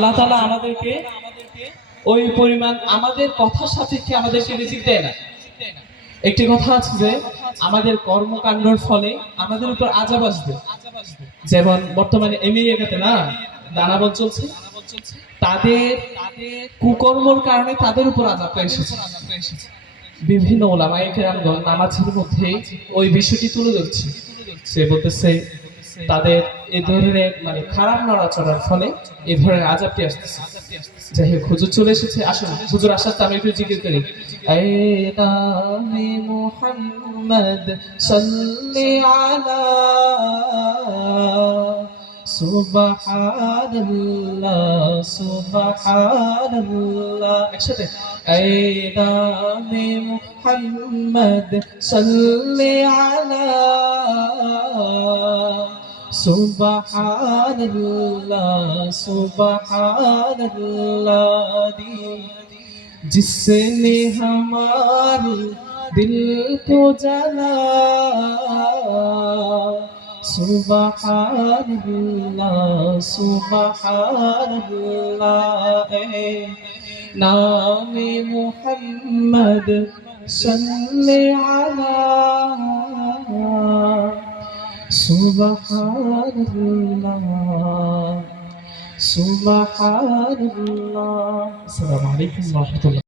আল্লাহ তাআলা আমাদেরকে ওই পরিমাণ আমাদের কথা সাপেক্ষে আমাদেরকে দেয় না? একটি কথা আছে যে, আমাদের কর্মকাণ্ডর ফলে আমাদের উপর আজাব আসবে। যেমন বর্তমানে আমেরিকাতে না দানাবন চলছে। তাদের কুকর্মর কারণে তাদের উপর আজাবটা এসেছে। বিভিন্ন ওলামায়ে কেরামগণ নামাজের মধ্যে ওই বিষয়টি তুলে ধরছে। সে বলতেছে তাদের এ ধরনের মানে খারাপ নড়াচড়ার ফলে এ ধরনের আজাবটি আসতেছে। যাই হোক হুজুর চলে এসেছে। আসুন, হুজুর আসার তো আমি একটু জিজ্ঞেস করি। মুহাম্মদ সাল্লি আলা সুবহানাল্লাহ সুবহানাল্লাহ। একসাথে এই নামে মুহাম্মদ সাল্লি আলা सुबहानल्ला सुबहानल्ला जिसने हमारे दिल को जला सुबहानल्ला सुबहानल्ला नाम मोहम्मद सल्ले अला সুবহানাল্লাহ সুবহানাল্লাহ। আসসালামু আলাইকুম ওয়া রাহমাতুল্লাহ।